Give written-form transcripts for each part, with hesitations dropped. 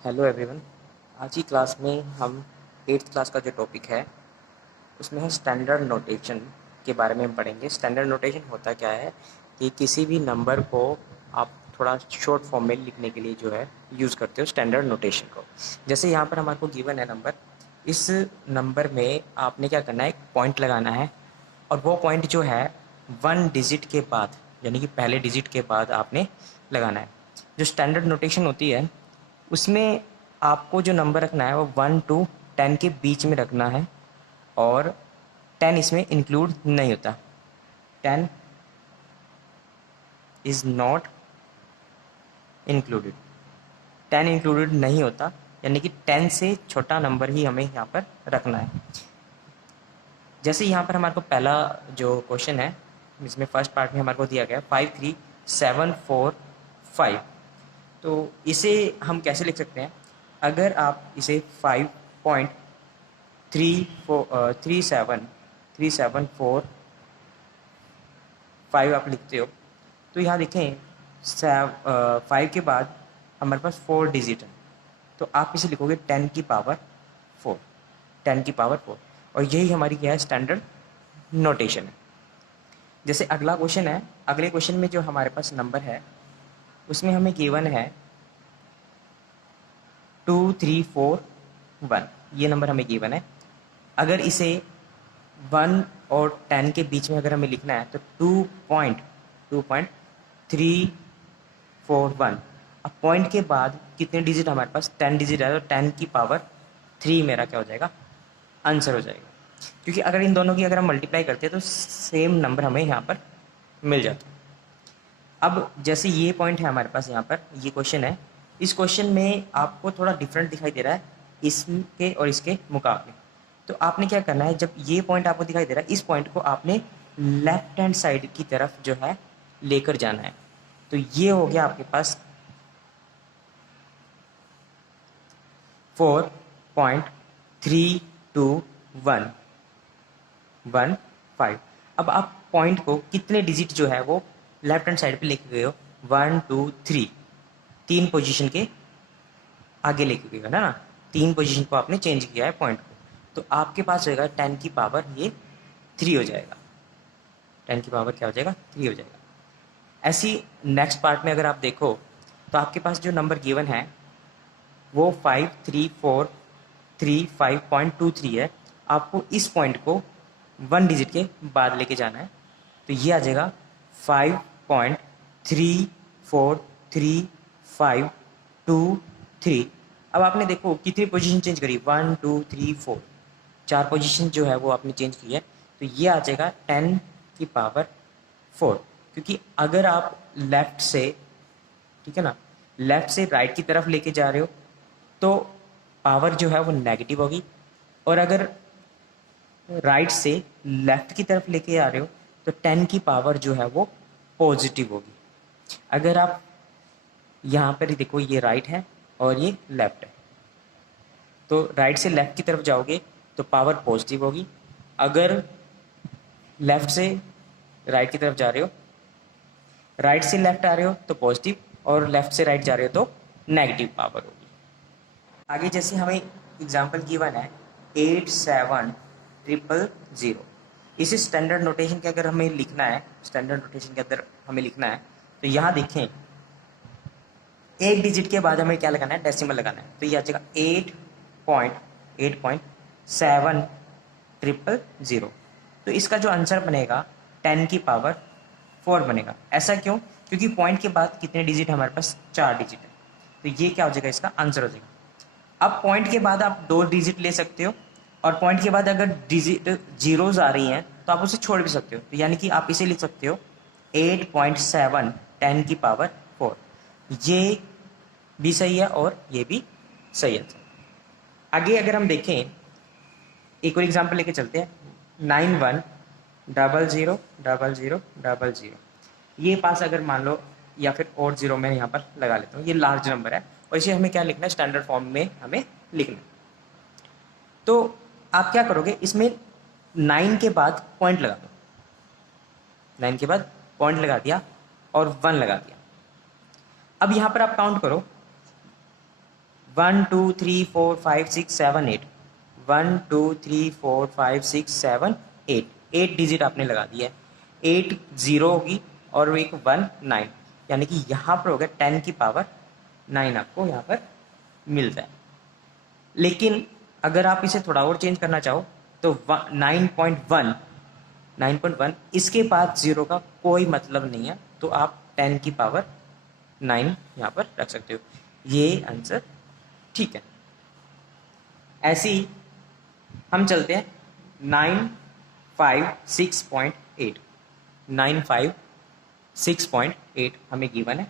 Hello everyone. आज की class में हम 8th क्लास का जो टॉपिक है उसमें है स्टैंडर्ड नोटेशन के बारे में हम पढ़ेंगे। स्टैंडर्ड नोटेशन होता क्या है कि किसी भी नंबर को आप थोड़ा शॉर्ट फॉर्म में लिखने के लिए जो है यूज़ करते हो स्टैंडर्ड नोटेशन को। जैसे यहाँ पर हमारे को गिवन है नंबर, इस नंबर में आपने क्या करना है, एक पॉइंट लगाना है और वो पॉइंट जो है 1 डिजिट के बाद यानी कि पहले डिजिट के बाद आपने लगाना है। जो स्टैंडर्ड नोटेशन होती है उसमें आपको जो नंबर रखना है वो 1 to 10 के बीच में रखना है और 10 इसमें इंक्लूड नहीं होता। 10 इज़ नॉट इंक्लूडेड। 10 इंक्लूडेड नहीं होता, यानी कि 10 से छोटा नंबर ही हमें यहाँ पर रखना है। जैसे यहाँ पर हमारे को पहला जो क्वेश्चन है इसमें फर्स्ट पार्ट में हमारे को दिया गया 53745, तो इसे हम कैसे लिख सकते हैं? अगर आप इसे 5.3745 आप लिखते हो तो यहाँ देखें 5 के बाद हमारे पास 4 डिजिट है, तो आप इसे लिखोगे 10 की पावर 4, 10 की पावर 4, और यही हमारी क्या है, स्टैंडर्ड नोटेशन है। जैसे अगला क्वेश्चन है, अगले क्वेश्चन में जो हमारे पास नंबर है उसमें हमें गिवन है 2341, ये नंबर हमें गिवन है। अगर इसे 1 और 10 के बीच में अगर हमें लिखना है तो 2.341। अब पॉइंट के बाद कितने डिजिट हमारे पास, 10 डिजिट है, तो 10 की पावर 3 मेरा क्या हो जाएगा, आंसर हो जाएगा। क्योंकि अगर इन दोनों की अगर हम मल्टीप्लाई करते हैं तो सेम नंबर हमें यहाँ पर मिल जाता है। अब जैसे ये पॉइंट है हमारे पास, यहाँ पर ये क्वेश्चन है, इस क्वेश्चन में आपको थोड़ा डिफरेंट दिखाई दे रहा है इसके और इसके मुकाबले। तो आपने क्या करना है, जब ये पॉइंट आपको दिखाई दे रहा है, इस पॉइंट को आपने लेफ्ट हैंड साइड की तरफ जो है लेकर जाना है। तो ये हो गया आपके पास 4.32115। अब आप पॉइंट को कितने डिजिट जो है वो लेफ्ट हैंड साइड पे लेके गए हो, 1 2 3, 3 पोजीशन के आगे लेके गए हो ना, 3 पोजीशन को आपने चेंज किया है पॉइंट को, तो आपके पास रहेगा 10 की पावर ये 3 हो जाएगा। 10 की पावर क्या हो जाएगा, 3 हो जाएगा। ऐसी नेक्स्ट पार्ट में अगर आप देखो तो आपके पास जो नंबर गिवन है वो 53435.23 है। आपको इस पॉइंट को 1 डिजिट के बाद लेके जाना है, तो ये आ जाएगा 5.343523। अब आपने देखो कितनी पोजीशन चेंज करी, 1 2 3 4, 4 पोजीशन जो है वो आपने चेंज की है, तो ये आ जाएगा 10 की पावर 4। क्योंकि अगर आप लेफ्ट से, ठीक है ना, लेफ्ट से राइट की तरफ लेके जा रहे हो तो पावर जो है वो नेगेटिव होगी, और अगर राइट से लेफ्ट की तरफ लेके आ रहे हो तो 10 की पावर जो है वो पॉजिटिव होगी। अगर आप यहाँ पर देखो, ये राइट है और ये लेफ्ट है, तो राइट से लेफ्ट की तरफ जाओगे तो पावर पॉजिटिव होगी। अगर लेफ्ट से राइट की तरफ जा रहे हो, राइट से लेफ्ट आ रहे हो तो पॉजिटिव, और लेफ्ट से राइट जा रहे हो तो नेगेटिव पावर होगी। आगे जैसे हमें एग्जांपल गिवन है 87000, इसे स्टैंडर्ड नोटेशन के अगर हमें लिखना है, स्टैंडर्ड नोटेशन के अंदर हमें लिखना है, तो यहाँ देखें एक डिजिट के बाद हमें क्या लगाना है, डेसिमल लगाना है, तो ये आ जाएगा 8.7000। तो इसका जो आंसर बनेगा 10 की पावर 4 बनेगा। ऐसा क्यों? क्योंकि पॉइंट के बाद कितने डिजिट है हमारे पास, 4 डिजिट है, तो ये क्या हो जाएगा, इसका आंसर हो जाएगा। अब पॉइंट के बाद आप 2 डिजिट ले सकते हो, और पॉइंट के बाद अगर डिजिट जीरोज आ रही हैं तो आप उसे छोड़ भी सकते हो, तो यानी कि आप इसे लिख सकते हो 8.7 10 की पावर 4। ये भी सही है और ये भी सही है। आगे अगर हम देखें, एक और एग्जांपल लेके चलते हैं, 91000000, ये पास अगर मान लो, या फिर और जीरो में यहाँ पर लगा लेता हूँ, ये लार्ज नंबर है और इसे हमें क्या लिखना है, स्टैंडर्ड फॉर्म में हमें लिखना है। तो आप क्या करोगे, इसमें 9 के बाद पॉइंट लगा दो, 9 के बाद पॉइंट लगा दिया और 1 लगा दिया। अब यहाँ पर आप काउंट करो, 1 2 3 4 5 6 7 8, 1 2 3 4 5 6 7 8, 8 डिजिट आपने लगा दिया है, 8 जीरो होगी और एक 1 9, यानी कि यहाँ पर हो गया 10 की पावर 9 आपको यहाँ पर मिलता है। लेकिन अगर आप इसे थोड़ा और चेंज करना चाहो तो 9.1 इसके बाद जीरो का कोई मतलब नहीं है, तो आप 10 की पावर 9 यहाँ पर रख सकते हो। ये आंसर ठीक है। ऐसे ही हम चलते हैं 956.8, 956.8 हमें गिवन है,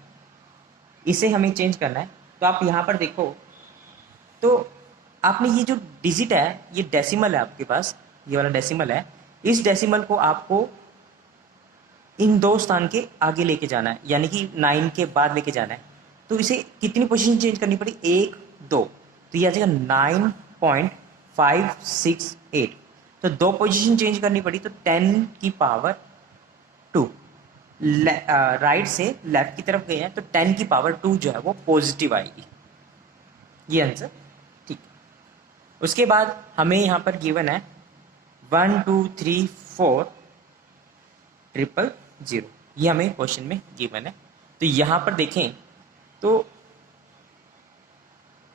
इसे हमें चेंज करना है। तो आप यहाँ पर देखो तो आपने ये जो डिजिट है, ये डेसिमल है आपके पास, ये वाला डेसिमल है, इस डेसिमल को आपको इन दो स्थान के आगे लेके जाना है, यानी कि 9 के बाद लेके जाना है। तो इसे कितनी पोजीशन चेंज करनी पड़ी, 1 2, तो ये आ जाएगा 9.568, तो 2 पोजीशन चेंज करनी पड़ी, तो 10 की पावर 2 राइट से लेफ्ट की तरफ गए हैं, तो 10 की पावर 2 जो है वो पॉजिटिव आएगी। ये आंसर ठीक। उसके बाद हमें यहाँ पर गिवन है 1 2 3 4 0 0, ये हमें क्वेश्चन में गिवन है। तो यहाँ पर देखें तो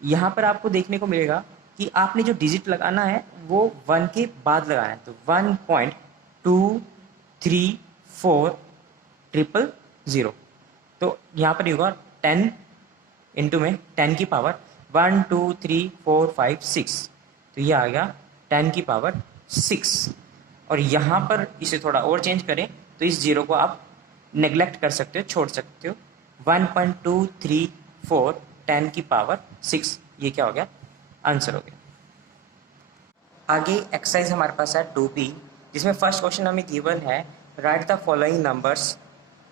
यहाँ पर आपको देखने को मिलेगा कि आपने जो डिजिट लगाना है वो 1 के बाद लगाना है, तो 1.234 तो यहाँ पर होगा 10 इंटू में 10 की पावर 1 2 3 4 5 6, तो ये आ गया 10 की पावर 6। और यहाँ पर इसे थोड़ा और चेंज करें तो इस जीरो को आप नेग्लेक्ट कर सकते हो, छोड़ सकते हो। 1.234 10 की पावर 6, ये क्या हो गया, आंसर हो गया। आगे एक्सरसाइज हमारे पास है 2B, जिसमें फर्स्ट क्वेश्चन हमें गिवन है right the following numbers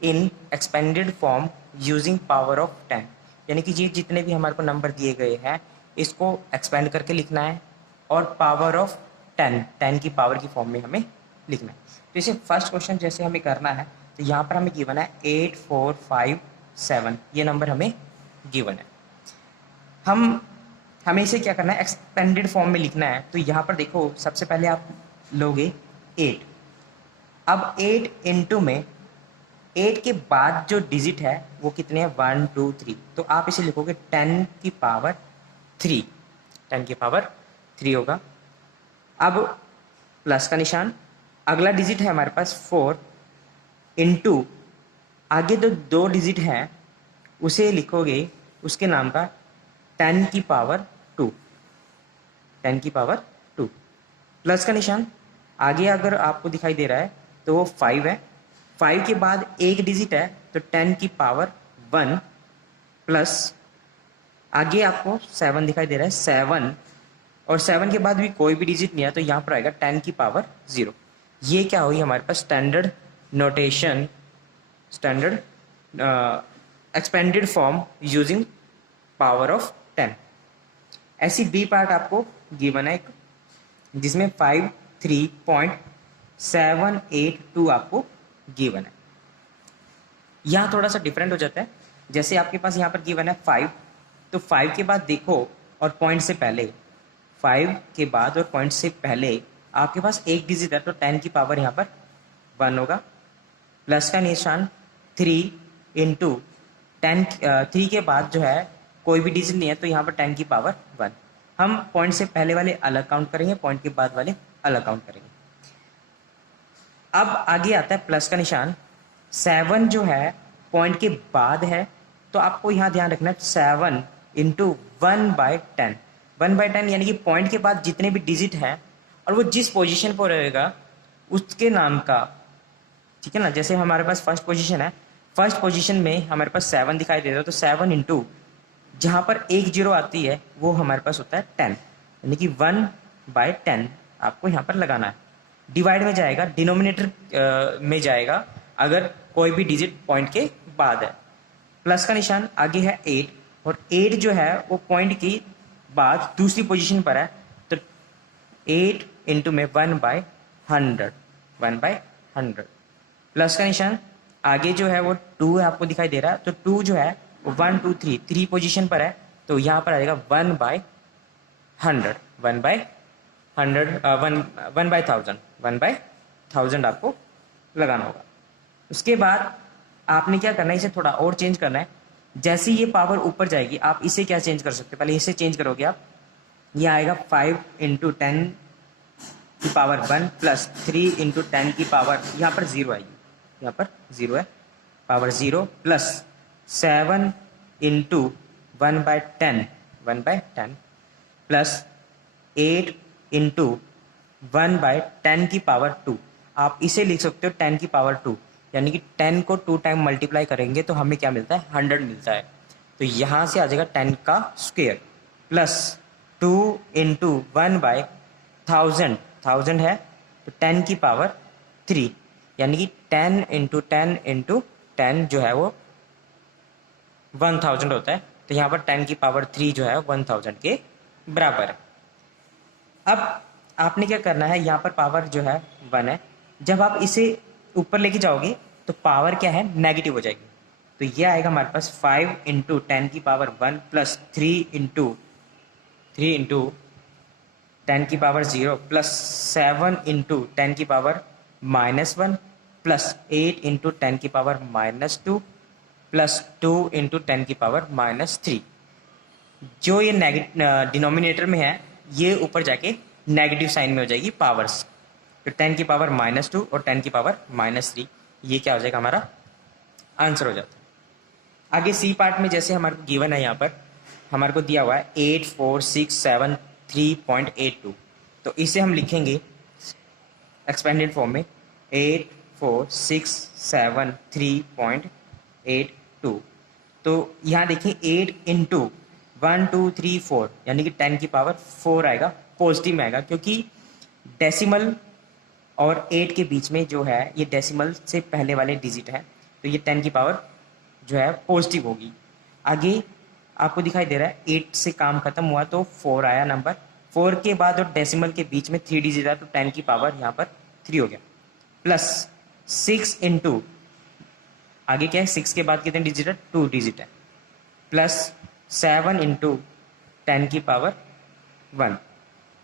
in expanded form using power of 10, यानी कि ये जितने भी हमारे को नंबर दिए गए हैं इसको एक्सपेंड करके लिखना है और पावर ऑफ 10 की पावर की फॉर्म में हमें लिखना है। तो इसे फर्स्ट क्वेश्चन जैसे हमें करना है, तो यहाँ पर हमें गिवन है 8 4 5 7, ये नंबर हमें गिवन है। हमें इसे क्या करना है, एक्सपेंडेड फॉर्म में लिखना है। तो यहाँ पर देखो सबसे पहले आप लोगे 8, अब 8 इंटू में 8 के बाद जो डिजिट है वो कितने हैं, 1 2 3, तो आप इसे लिखोगे 10 की पावर 3, 10 की पावर 3 होगा। अब प्लस का निशान, अगला डिजिट है हमारे पास 4 इंटू आगे जो 2 डिजिट हैं उसे लिखोगे उसके नाम का 10 की पावर 2, 10 की पावर 2, प्लस का निशान, आगे अगर आपको दिखाई दे रहा है तो वो 5 है, 5 के बाद एक डिजिट है तो 10 की पावर 1, प्लस आगे आपको 7 दिखाई दे रहा है 7, और 7 के बाद भी कोई भी डिजिट नहीं है, तो यहाँ पर आएगा 10 की पावर 0। ये क्या हुई हमारे पास standard notation, standard expanded form using power of 10। ऐसी बी पार्ट आपको गिवन है एक, जिसमें 53.782 आपको गिवन है। यहाँ थोड़ा सा डिफरेंट हो जाता है, जैसे आपके पास यहाँ पर गिवन है 5, तो 5 के बाद देखो और पॉइंट से पहले, 5 के बाद और पॉइंट से पहले आपके पास एक डिजिट है, तो 10 की पावर यहाँ पर 1 होगा, प्लस का निशान 3 इंटू 10, 3 के बाद जो है कोई भी डिजिट नहीं है, तो यहाँ पर 10 की पावर 1। हम पॉइंट से पहले वाले अलग काउंट करेंगे, पॉइंट के बाद वाले अलग काउंट करेंगे। अब आगे आता है प्लस का निशान, 7 जो है पॉइंट के बाद है, तो आपको यहाँ ध्यान रखना है 7 इंटू 1/10, 1/10 यानी कि पॉइंट के बाद जितने भी डिजिट हैं और वो जिस पोजीशन पर रहेगा उसके नाम का, ठीक है ना। जैसे हमारे पास फर्स्ट पोजीशन है, फर्स्ट पोजीशन में हमारे पास 7 दिखाई दे रहा है, तो 7 इंटू जहाँ पर 1 0 आती है वो हमारे पास होता है 10, यानी कि 1/10 आपको यहाँ पर लगाना है। डिवाइड में जाएगा, डिनोमिनेटर में जाएगा अगर कोई भी डिजिट पॉइंट के बाद है। प्लस का निशान, आगे है 8, और 8 जो है वो पॉइंट की बाद दूसरी पोजीशन पर है, तो 8 इंटू में 1/100, 1/100। प्लस का निशान, आगे जो है वो 2 है आपको दिखाई दे रहा है, तो 2 जो है वो 1 2 3 पोजीशन पर है, तो यहाँ पर आ जाएगा 1/100, 1/1000 आपको लगाना होगा। उसके बाद आपने क्या करना है, इसे थोड़ा और चेंज करना है। जैसे ये पावर ऊपर जाएगी आप इसे क्या चेंज कर सकते हैं, पहले इसे चेंज करोगे आप, ये आएगा 5 × 10 की पावर 1 प्लस 3 × 10 की पावर, यहाँ पर 0 आएगी, यहाँ पर 0 है, पावर 0 प्लस 7 × 1/10 प्लस 8 × 1/10 की पावर 2। आप इसे लिख सकते हो 10 की पावर 2, यानी कि 10 को 2 टाइम मल्टीप्लाई करेंगे तो हमें क्या मिलता है, 100 मिलता है। तो यहाँ से आ जाएगा 10 का स्क्वायर प्लस 2 × 1/1000, 1000 है तो 10 की पावर 3, यानी कि 10 × 10 × 10 जो है वो 1000 होता है। तो यहाँ पर 10 की पावर 3 जो है 1000 के बराबर है। अब आपने क्या करना है, यहाँ पर पावर जो है 1 है, जब आप इसे ऊपर लेके जाओगे तो पावर क्या है, नेगेटिव हो जाएगी। तो ये आएगा हमारे पास 5 × 10 की पावर 1 प्लस 3 × 10 की पावर 0 प्लस 7 × 10 की पावर -1 प्लस 8 × 10 की पावर -2 प्लस 2 × 10 की पावर -3। जो ये डिनोमिनेटर में है ये ऊपर जाके नेगेटिव साइन में हो जाएगी पावर्स, तो 10 की पावर -2 और 10 की पावर -3, ये क्या हो जाएगा, हमारा आंसर हो जाता है। आगे सी पार्ट में जैसे हमारे को गिवन है, यहाँ पर हमारे को दिया हुआ है 8467 तो इसे हम लिखेंगे एक्सपेंडेड फॉर्म में 8467 तो यहाँ देखिए 8 × 1 2 3 4 यानी कि 10 की पावर 4 आएगा, पॉजिटिव में आएगा, क्योंकि डेसिमल और 8 के बीच में जो है ये डेसिमल से पहले वाले डिजिट है, तो ये 10 की पावर जो है पॉजिटिव होगी। आगे आपको दिखाई दे रहा है 8 से काम खत्म हुआ तो 4 आया नंबर, 4 के बाद और डेसिमल के बीच में 3 डिजिट है तो 10 की पावर यहाँ पर 3 हो गया, प्लस 6 × आगे क्या है, 6 के बाद कितने डिजिट है, 2 डिजिट है, प्लस 7 × 10 की पावर 1,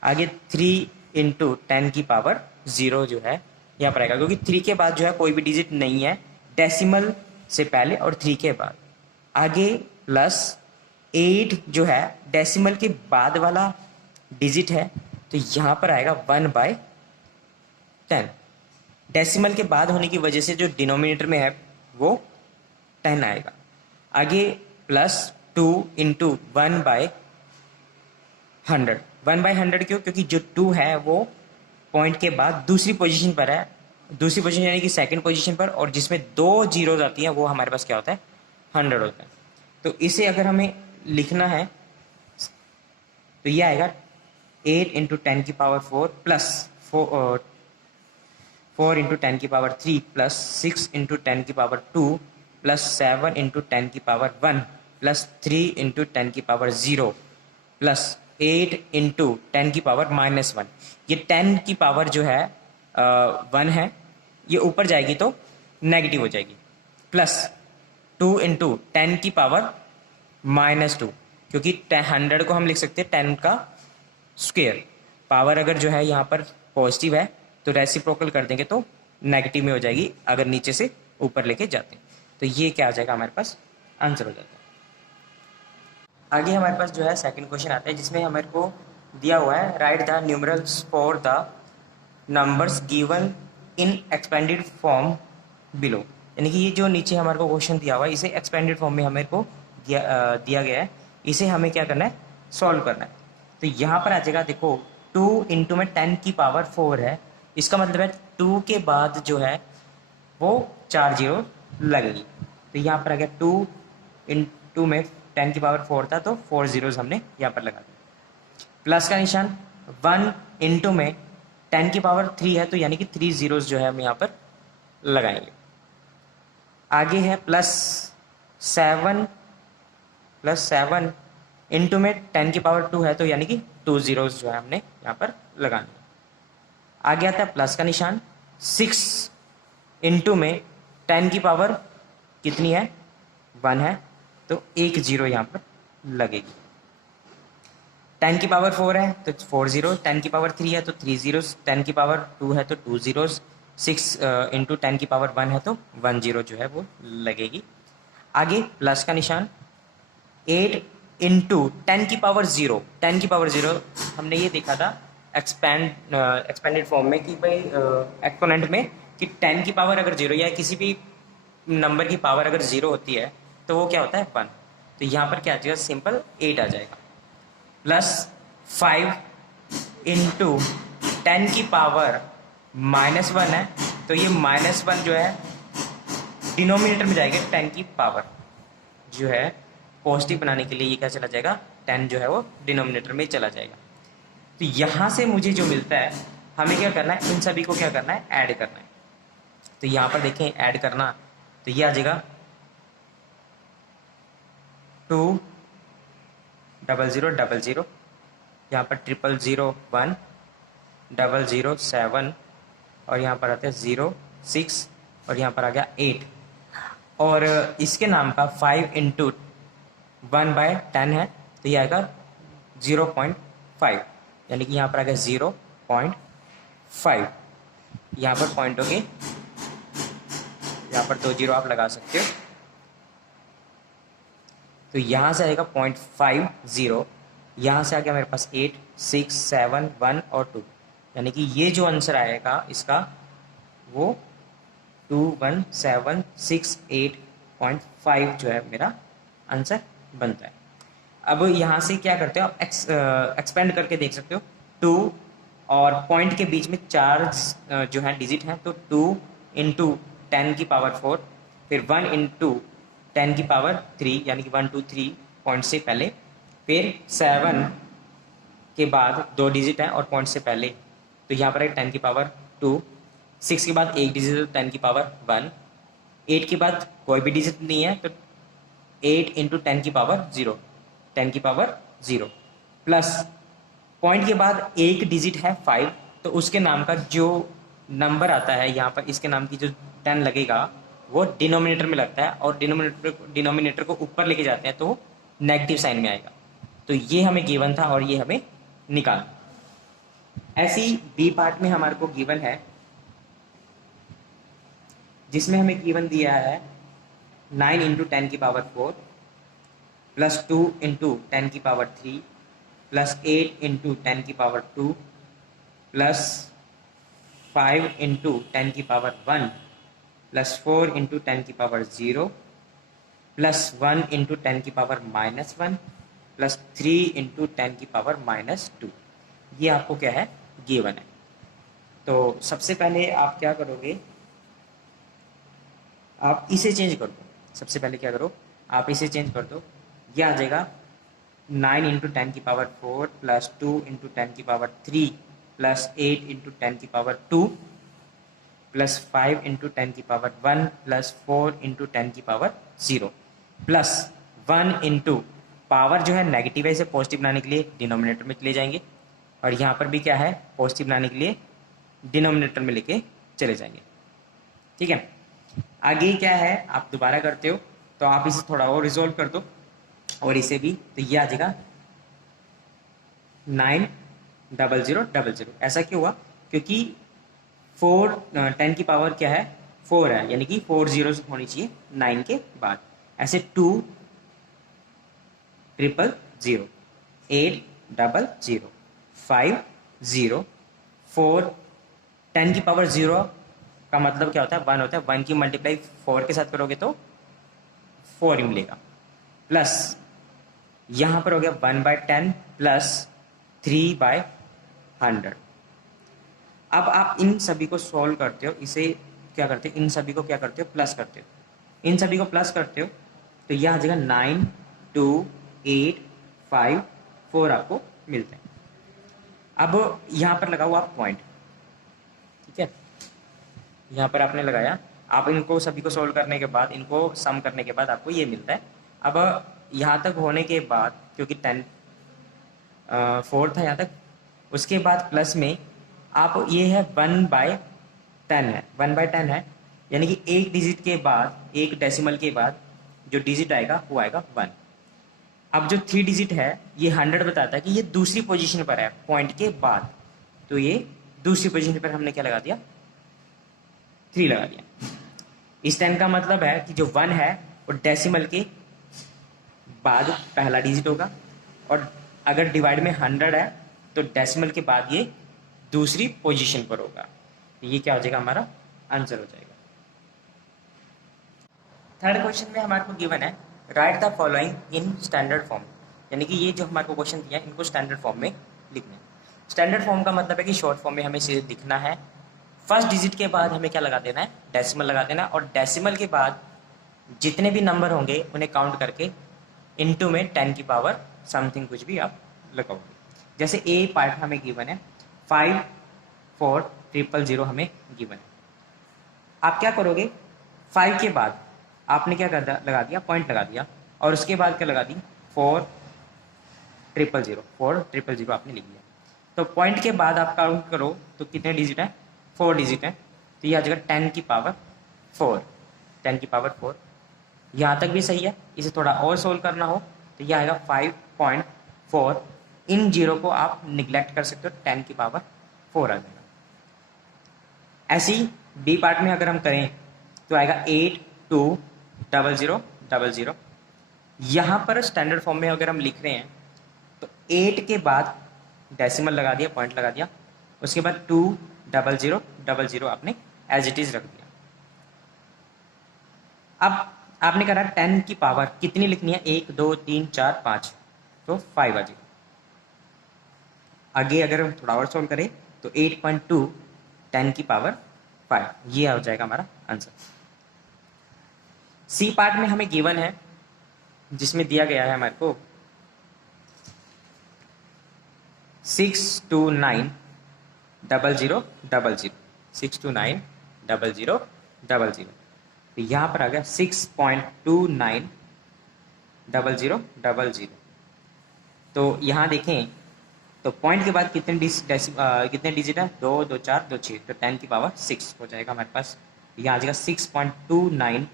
आगे 3 × 10 की पावर 0 जो है यहाँ पर आएगा, क्योंकि 3 के बाद जो है कोई भी डिजिट नहीं है डेसिमल से पहले और 3 के बाद। आगे प्लस 8 जो है डेसिमल के बाद वाला डिजिट है तो यहाँ पर आएगा 1/10, डेसिमल के बाद होने की वजह से जो डिनोमिनेटर में है वो 10 आएगा। आगे प्लस 2 × 1/100, 1/100 क्यों, क्योंकि जो 2 है वो पॉइंट के बाद दूसरी पोजीशन पर है, दूसरी पोजीशन यानी कि सेकंड पोजीशन पर, और जिसमें 2 जीरोज आती हैं वो हमारे पास क्या होता है, 100 होता है। तो इसे अगर हमें लिखना है तो ये आएगा 8 × 10 की पावर 4 प्लस 4 × 10 की पावर 3 प्लस 6 × 10 की पावर 2 प्लस 7 × 10 की पावर 1 प्लस 3 × 10 की पावर 0 प्लस 8 × 10 की पावर -1। ये 10 की पावर जो है 1 है, ये ऊपर जाएगी तो नेगेटिव हो जाएगी, प्लस 2 × 10 की पावर -2, क्योंकि 100 को हम लिख सकते हैं 10 का स्क्वायर, पावर अगर जो है यहाँ पर पॉजिटिव है तो रेसिप्रोकल कर देंगे तो नेगेटिव में हो जाएगी अगर नीचे से ऊपर लेके जाते हैं, तो ये क्या आ जाएगा, हमारे पास आंसर हो जाता है। आगे हमारे पास जो है सेकंड क्वेश्चन आता है जिसमें हमारे को दिया हुआ है right the numerals for the numbers given in expanded form below, यानी कि ये जो नीचे हमारे को क्वेश्चन दिया हुआ है इसे एक्सपेंडेड फॉर्म में हमारे को दिया गया है, इसे हमें क्या करना है, सॉल्व करना है। तो यहाँ पर आ जाएगा, देखो 2 × में 10 की पावर 4 है, इसका मतलब है 2 के बाद जो है वो 4 जीरो लगेगी, तो यहाँ पर आ गया 2 × में 10 की पावर 4 था तो 4 जीरोज हमने यहाँ पर लगा दिया, प्लस का निशान 1 × में 10 की पावर 3 है तो यानी कि 3 जीरोज जो है हम यहाँ पर लगाएंगे। आगे है प्लस 7 × में 10 की पावर 2 है तो यानी कि 2 जीरोज जो है हमने यहाँ पर लगाने। आगे आता है प्लस का निशान, 6 × में 10 की पावर कितनी है, 1 है तो 1 जीरो यहाँ पर लगेगी। 10 की पावर 4 है तो 4 जीरो, 10 की पावर 3 है तो 3 जीरो, 10 की पावर 2 है तो 2 जीरोस, 6 इंटू 10 की पावर 1 है तो 1 जीरो जो है वो लगेगी। आगे प्लस का निशान, 8 इंटू 10 की पावर 0, 10 की पावर 0 हमने ये देखा था एक्सपेंडेड फॉर्म में कि भाई एक्सपोनेंट में कि 10 की पावर अगर 0 या किसी भी नंबर की पावर अगर 0 होती है तो वो क्या होता है 1। तो यहाँ पर क्या आ जाएगा, सिंपल 8 आ जाएगा। प्लस 5 इंटू 10 की पावर -1 है तो ये -1 जो है डिनोमिनेटर में जाएगा, 10 की पावर जो है पॉजिटिव बनाने के लिए ये क्या चला जाएगा, 10 जो है वो डिनोमिनेटर में चला जाएगा। तो यहाँ से मुझे जो मिलता है, हमें क्या करना है, इन सभी को क्या करना है, ऐड करना है। तो यहाँ पर देखें ऐड करना, तो ये आ जाएगा 2 0 0 0, यहाँ पर 0 0 1, 0 0 7, और यहाँ पर आता है 0 6, और यहाँ पर आ गया 8। और इसके नाम का 5 इंटू 1/10 है तो ये आएगा 0.5, यानी कि यहाँ पर आ गया 0.5। यहाँ पर पॉइंट होगी, यहाँ पर 2 जीरो आप लगा सकते हो। तो यहाँ से आएगा 0.50, यहाँ से आ गया मेरे पास 8 6 7 1 और 2, यानी कि ये जो आंसर आएगा इसका वो 2176.8.5 जो है मेरा आंसर बनता है। अब यहाँ से क्या करते हो आप, एक्सपेंड करके देख सकते हो। 2 और पॉइंट के बीच में 4 जो है डिजिट हैं, तो 2 इंटू 10 की पावर 4, फिर 1 इंटू 10 की पावर 3, यानी कि 1 2 3 पॉइंट से पहले, फिर 7 के बाद 2 डिजिट हैं और पॉइंट से पहले, तो यहाँ पर है 10 की पावर 2, 6 के बाद एक डिजिट है तो 10 की पावर 1, 8 के बाद कोई भी डिजिट नहीं है तो 8 इंटू 10 की पावर 0, 10 की पावर 0, प्लस पॉइंट के बाद एक डिजिट है 5, तो उसके नाम का जो नंबर आता है यहाँ पर, इसके नाम की जो 10 लगेगा वो डिनोमिनेटर में लगता है, और डिनोमिनेटर को ऊपर लेके जाते हैं तो नेगेटिव साइन में आएगा। तो ये हमें गिवन था और ये हमें निकालना। ऐसी बी पार्ट में हमारे को गिवन है जिसमें हमें गिवन दिया है 9 इंटू 10 की पावर 4, प्लस 2 इंटू 10 की पावर 3, प्लस 8 इंटू 10 की पावर 2, प्लस 5 इंटू 10 की पावर 1, प्लस 4 इंटू 10 की पावर 0, प्लस 1 इंटू 10 की पावर -1, प्लस 3 इंटू 10 की पावर -2। ये आपको क्या है, गिवन है। तो सबसे पहले आप क्या करोगे, आप इसे चेंज कर दो। सबसे पहले क्या करो, आप इसे चेंज कर दो। ये आ जाएगा 9 इंटू 10 की पावर 4, प्लस 2 इंटू 10 की पावर 3, प्लस 8 इंटू 10 की पावर 2, प्लस 5 इंटू 10 की पावर 1, प्लस 4 इंटू 10 की पावर 0, प्लस 1 इंटू पावर जो है नेगेटिव है, इसे पॉजिटिव बनाने के लिए डिनोमिनेटर में ले जाएंगे, और यहाँ पर भी क्या है, पॉजिटिव बनाने के लिए डिनोमिनेटर में लेके चले जाएंगे। ठीक है, आगे क्या है, आप दोबारा करते हो तो आप इसे थोड़ा और रिजोल्व कर दो, और इसे भी, तो ये आ जाएगा 9 0 0 0 0। ऐसा क्यों हुआ, क्योंकि 4 10 की पावर क्या है, 4 है, यानी कि 4 जीरोस होनी चाहिए 9 के बाद। ऐसे 2 0 0 8 0 0 5 0 4, 10 की पावर 0 का मतलब क्या होता है, 1 होता है। 1 की मल्टीप्लाई 4 के साथ करोगे तो 4 ही मिलेगा, प्लस यहाँ पर हो गया 1/10 प्लस 3/100। अब आप इन सभी को सॉल्व करते हो, इसे क्या करते हो, इन सभी को क्या करते हो, प्लस करते हो। इन सभी को प्लस करते हो तो यह आ जाएगा 9 2 8 5 4 आपको मिलते हैं। अब यहाँ पर लगा हुआ पॉइंट, ठीक है, यहाँ पर आपने लगाया। आप इनको सभी को सोल्व करने के बाद, इनको सम करने के बाद आपको ये मिलता है। अब यहाँ तक होने के बाद, क्योंकि 4 था यहाँ तक, उसके बाद प्लस में आप ये है 1/10 है, 1/10 है, यानी कि एक डिजिट के बाद, एक डेसिमल के बाद जो डिजिट आएगा वो आएगा 1। अब जो 3 डिजिट है ये 100 बताता है कि ये दूसरी पोजीशन पर है पॉइंट के बाद, तो ये दूसरी पोजीशन पर हमने क्या लगा दिया, 3 लगा दिया। इस 10 का मतलब है कि जो 1 है वो डेसिमल के बाद पहला डिजिट होगा, और अगर डिवाइड में 100 है तो डेसिमल के बाद ये दूसरी पोजीशन पर होगा। तो ये क्या हो जाएगा, हमारा आंसर हो जाएगा। थर्ड क्वेश्चन में हमारे को गिवन है right the following in standard form, यानी कि ये जो हमारे को क्वेश्चन दिया है इनको स्टैंडर्ड फॉर्म में लिखना है। स्टैंडर्ड फॉर्म का मतलब है कि शॉर्ट फॉर्म में हमें इसे लिखना है। फर्स्ट डिजिट के बाद हमें क्या लगा देना है, डेसिमल लगा देना है, और डेसिमल के बाद जितने भी नंबर होंगे उन्हें काउंट करके इनटू में 10 की पावर समथिंग कुछ भी आप लगाओगे। जैसे ए पार्ट हमें गिवन है 54000 हमें गिवन है। आप क्या करोगे, 5 के बाद आपने क्या कर लगा दिया, पॉइंट लगा दिया, और उसके बाद क्या लगा दी, 4000 आपने लिख दिया। तो पॉइंट के बाद आप काउंट करो तो कितने डिजिट है, 4 डिजिट है, तो ये आ जाएगा 10 की पावर 4, 10 की पावर 4। यहाँ तक भी सही है। इसे थोड़ा और सोल्व करना हो तो ये आएगा 5.4। इन जीरो को आप निगलेक्ट कर सकते हो, 10 की पावर 4 आ जाएगा। ऐसे ही बी पार्ट में अगर हम करें तो आएगा 820000। यहाँ पर स्टैंडर्ड फॉर्म में अगर हम लिख रहे हैं तो 8 के बाद डेसिमल लगा दिया, पॉइंट लगा दिया, उसके बाद 20000 आपने एज इट इज रख दिया। अब आपने कहा 10 की पावर कितनी लिखनी है, 1 2 3 4 5, तो 5 आ जाएगा। आगे अगर हम थोड़ा और सोल्व करें तो 8.2 10 की पावर 5, ये हो जाएगा हमारा आंसर। सी पार्ट में हमें गिवन है जिसमें दिया गया है हमारे को 6290000, 6290000। तो यहाँ पर आ गया 6.290000। तो यहाँ देखें तो पॉइंट के बाद कितने डिजिट है, 2 2 4 2 6, तो 10 की पावर 6 हो जाएगा हमारे पास। यहाँ आ जाएगा 6.29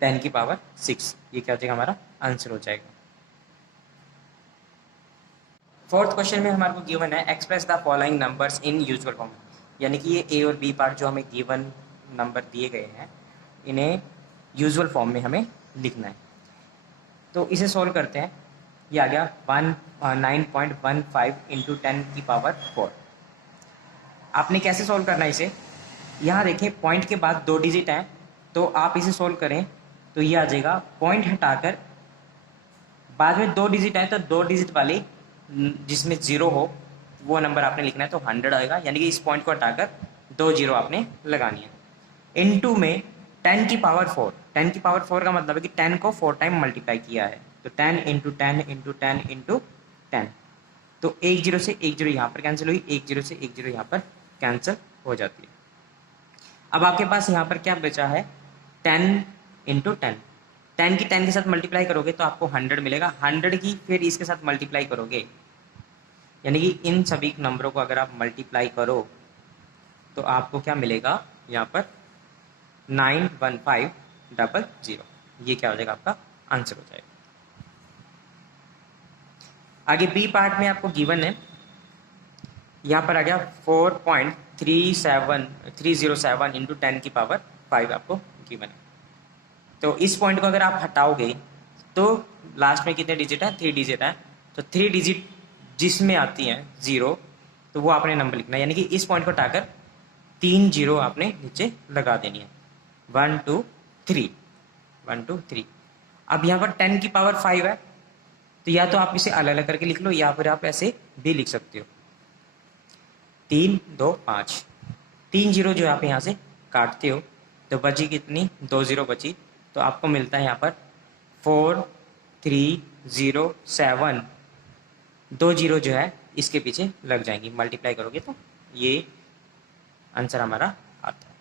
10 की पावर 6, ये क्या हो जाएगा, हमारा आंसर हो जाएगा। फोर्थ क्वेश्चन में हमारे को गिवन है express the following numbers in usual form, यानी कि ये ए और बी पार्ट जो हमें गिवन नंबर दिए गए हैं इन्हें यूजुअल फॉर्म में हमें लिखना है। तो इसे सॉल्व करते हैं। ये आ गया 9.15 इंटू 10 की पावर 4। आपने कैसे सॉल्व करना है इसे, यहाँ देखें पॉइंट के बाद 2 डिजिट हैं, तो आप इसे सॉल्व करें तो ये आ जाएगा, पॉइंट हटाकर बाद में 2 डिजिट है तो 2 डिजिट वाले जिसमें 0 हो वो नंबर आपने लिखना है, तो 100 आएगा, यानी कि इस पॉइंट को हटाकर 2 0 आपने लगानी है। इनटू में 10 की पावर 4, 10 की पावर 4 का मतलब है कि 10 को 4 टाइम मल्टीप्लाई किया है, तो 10 इंटू 10 इंटू 10 इंटू 10, तो 1 0 से 1 0 यहाँ पर कैंसिल हुई, 1 0 से 1 0 यहाँ पर कैंसिल हो जाती है। अब आपके पास यहाँ पर क्या बचा है, 10 इंटू 10, 10 की 10 के साथ मल्टीप्लाई करोगे तो आपको 100 मिलेगा, 100 की फिर इसके साथ मल्टीप्लाई करोगे, यानी कि इन सभी नंबरों को अगर आप मल्टीप्लाई करो तो आपको क्या मिलेगा, यहाँ पर 91500, ये क्या हो जाएगा, आपका आंसर हो जाएगा। आगे बी पार्ट में आपको गिवन है, यहाँ पर आ गया 4.307 इंटू 10 की पावर 5 आपको गिवन है। तो इस पॉइंट को अगर आप हटाओगे तो लास्ट में कितने डिजिट है, 3 डिजिट है, तो 3 डिजिट जिसमें आती हैं 0 तो वो आपने नंबर लिखना है, यानी कि इस पॉइंट को हटाकर 3 0 आपने नीचे लगा देनी है, 1 2 3, 1 2 3। अब यहाँ पर 10 की पावर 5 है, तो या तो आप इसे अलग अलग करके लिख लो या फिर आप ऐसे भी लिख सकते हो, 3 2 5, 3 0 जो आप यहाँ से काटते हो तो बची कितनी, 2 0 बची, तो आपको मिलता है यहाँ पर 4307, 2 0 जो है इसके पीछे लग जाएंगी, मल्टीप्लाई करोगे तो ये आंसर हमारा आता है।